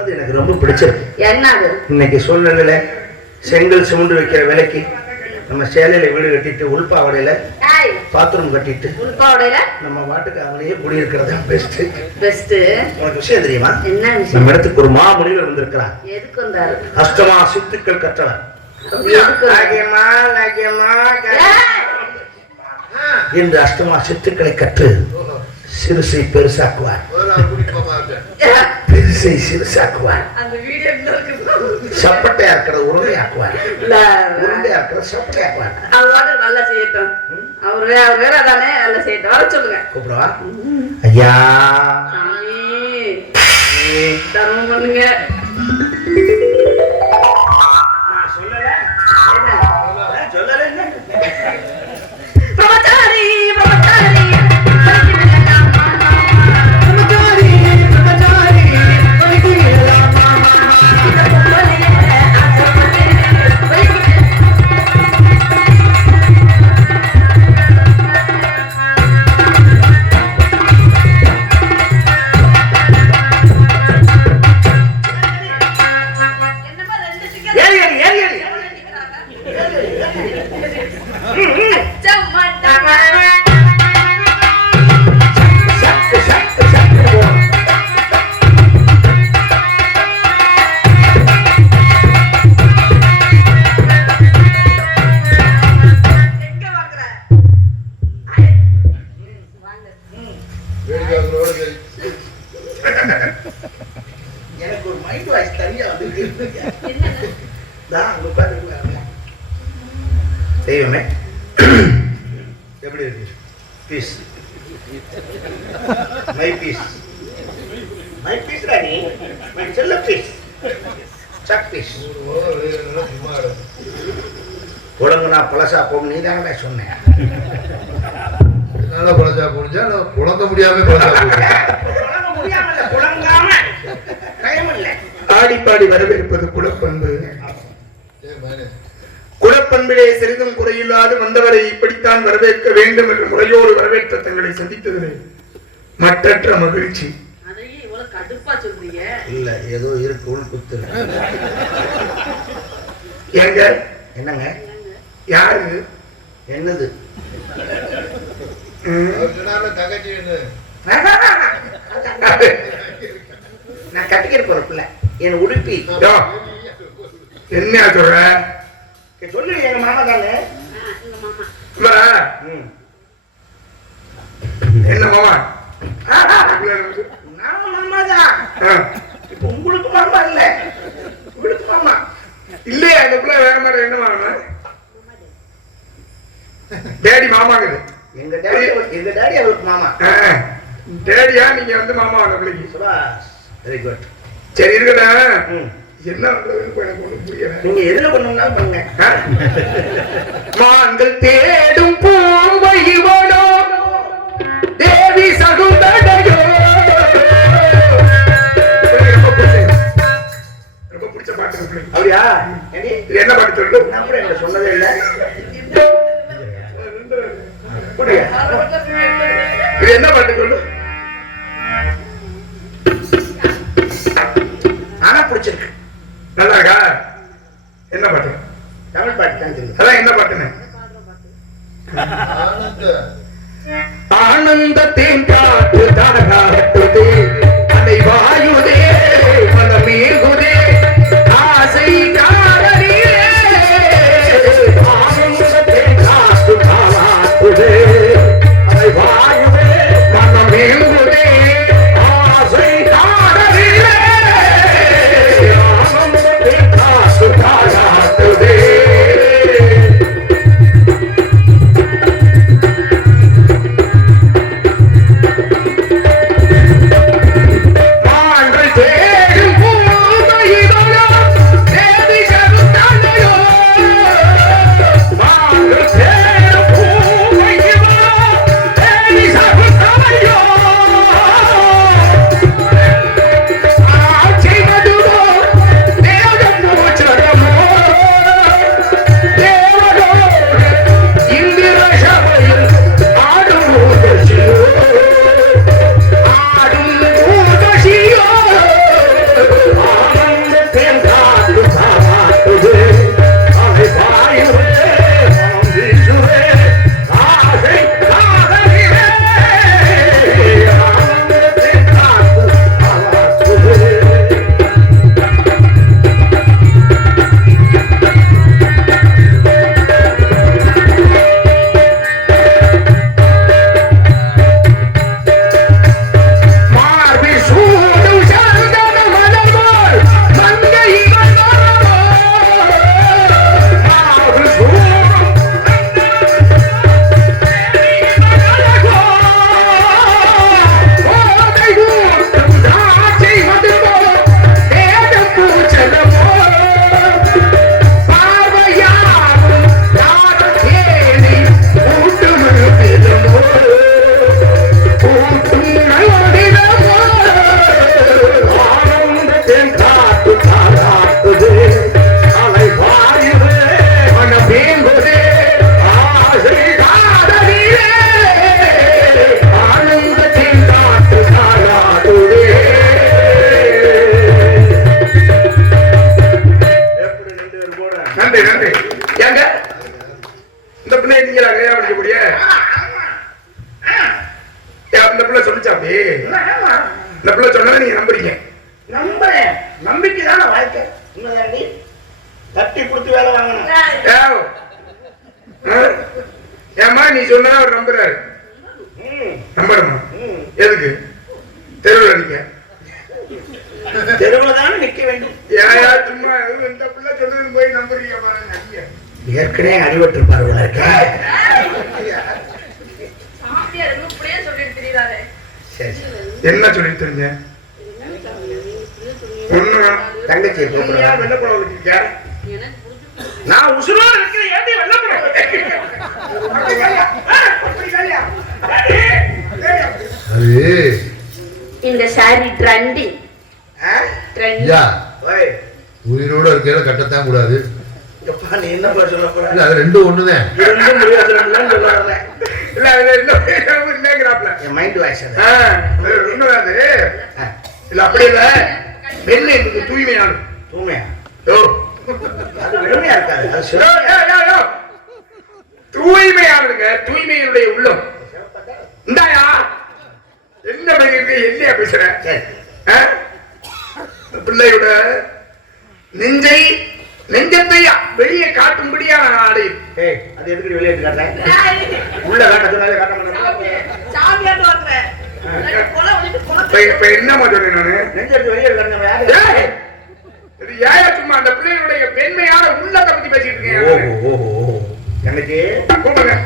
எனக்கு ரொம்ப பிடிச்சிருக்கு. என்னது இன்னைக்கு சூழ்நிலையில செங்கல் சிமெண்ட் வைக்கிற விலைக்கு நம்ம சேலையில வீடு கட்டிட்டு உள்பாவடையில பாத்ரூம் கட்டிட்டு உள்பாவடையில நம்ம வாட்டுக்கு அவளையே குடியிருக்கிறதா பெஸ்ட். பெஸ்ட். உனக்கு விஷயம் தெரியுமா? என்ன விஷயம்? நம்ம இடத்துக்கு ஒரு மாமுனிவர் வந்திருக்கிறார். எதுக்கு வந்தாரு? அஷ்டமா சித்துக்கள் கற்றவர். என்று அஷ்டமா சித்துக்களை கற்று சிறுசை பெருசாக்குவார், பெருசை சிறுசாக்குவார், சப்பட்டையா இருக்கிறது உருண்டையாக்குவார், உருண்டையா இருக்கிறது சப்பட்டையாக்குவார். அவரோட நல்லா செய்யட்டும். அவரு வேற தானே நல்லா செய்யட்டும். வர சொல்லுங்க. கூப்பிடுவா. ஐயா தர்மம் பண்ணுங்க. நான் சொல்லல என்ன பிரம்மச்சாரி பிரம்மச்சாரி எனக்கு ஒரு மைண்ட் வாய்ஸ் தனியா வந்து தெய்வமே எப்படி இருக்கு? பீஸ் மை பீஸ் மை பீஸ் ராணி மை செல்ல பீஸ் சக் பீஸ் ஒழுங்குனா பழசா போகும். நீ தானே சொன்னேன். நல்லா பழசா போனிச்சா குழந்த முடியாம பழசா ஆடி பாடி வரவேற்பது குலப்பண்பு. குலப்பண்பிலே சிறிதும் குறையில்லாது வந்தவரை இப்படித்தான் வரவேற்க வேண்டும் என்ற முறையோடு வரவேற்ற தங்களை சந்தித்ததிலே மற்றற்ற மகிழ்ச்சி. இல்ல ஏதோ இருக்கு உள் குத்து. எங்க என்னங்க யாரு என்னது நான் கட்டிக்கிற போறப்பில்ல என் உடுப்பி என்ன சொல்ற சொல்லு. எங்க மாமா தானே. என்ன மாமா? நான் மாமா தான். இப்ப உங்களுக்கு மாமா இல்ல, உங்களுக்கு மாமா இல்லையா? இந்த பிள்ளை வேற மாதிரி என்ன மாமா? டேடி மாமாங்குது. எங்க டேடி அவளுக்கு மாமா. டேடியா நீங்க வந்து மாமா அந்த பிள்ளைக்கு. Very good. சரி இருக்கடா. என்ன நீங்க எதுல பண்ணுனாலும் பண்ணுங்க. மான்கள் தேடும் பூவையிவனோ தேவி சகுந்தடையோ. ரொம்ப பிடிச்ச பாட்டு. அப்படியா? என்ன பாட்டு சொல்லு? நான் கூட என்ன சொன்னதே இல்லை. இது என்ன பாட்டு சொல்லு? ஆனா பிடிச்சிருக்கு. நல்லா இருக்கா? என்ன பாட்டு? தமிழ் பாட்டு தான் தெரியும். அதான் என்ன பாட்டுன்னு? ஆனந்தத்தின் காற்று தாராட்டுதே, அதை வாயுதே, மனமேகுதே, ஆசை காரணியே. ஆனந்தத்தின் காற்று தாராட்டுதே, அதை வாயுதே, மனமே ஏமா நீ சொன்னா அவர் நம்புறாரு. நம்பணுமா? எதுக்கு தெருவில் நிக்க? தெருவில் தானே நிக்க வேண்டும். ஏயா சும்மா இந்த பிள்ளை சொல்றது போய் நம்புறீங்க பாருங்க. ஏற்கனவே அடிபட்டிருப்பார்கள். என்ன சொல்லி தெரிஞ்ச தங்கச்சி வெள்ளப்படம் வச்சிருக்க? நான் உசுரோடு இருக்கிற ஏண்டி வெள்ளப்படம்? இந்த சாரி ட்ரெண்டிங். உயிரோட இருக்கையில கட்டத்தான் கூடாது. நீ என்ன சொல்ல போற? இல்ல அது ரெண்டும் ஒண்ணுதான். ரெண்டும் முடியாதுன்னு சொல்ல வரேன். இல்ல அது இல்லங்கறாப்ல. என் மைண்ட் வாய்ஸ் அது. உண்மையாது. இல்ல அப்படி இல்ல. வெள்ளை தூய்மையான. தூய்மையா? ஓ. அது வெறுமையா இருக்காது. அது தூய்மையானதுங்க. தூய்மையினுடைய உள்ளம். இந்தாயா என்ன பண்ணிருக்கு? என்னையா பேசுற? பிள்ளையோட நெஞ்சத்தை வெளியே காட்டும்படியான ஆடை. அது எதுக்கு வெளியே காட்டுறேன்? உள்ள காட்ட சொன்னாலே காட்ட மாட்டேன். இப்ப என்னமா சொல்றேன் நானு? நெஞ்செடுத்து வெளியே காட்டுறேன். ஏயா சும்மா அந்த பிள்ளைகளுடைய பெண்மையான உள்ளத்தை பத்தி பேசிட்டு இருக்கேன். எனக்கு கூப்பிடுங்க.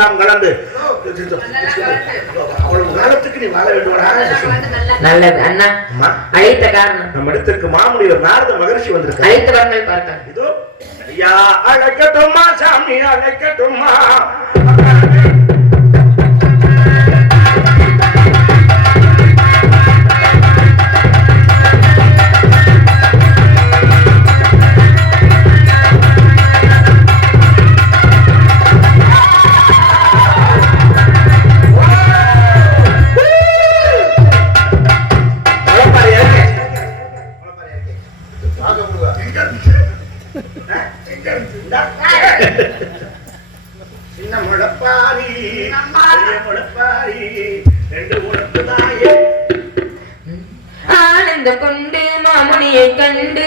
எல்லாம் கலந்து அவ்வளவு காலத்துக்கு நீ வாழ வேண்டுவடா. நல்லது அண்ணா. அழைத்த காரணம் நம்ம இடத்திற்கு மாமுனிவர் நாரத மகரிஷி வந்திருக்கார். அழைத்தவர்கள் பார்த்தார். இதோ ஐயா அழைக்கட்டுமா சாமி அழைக்கட்டுமா. சின்ன முளப்பாரி முளப்பாரி ரெண்டு உடம்பு தாயே ஆனந்த கொண்டு மாமுனியை கண்டு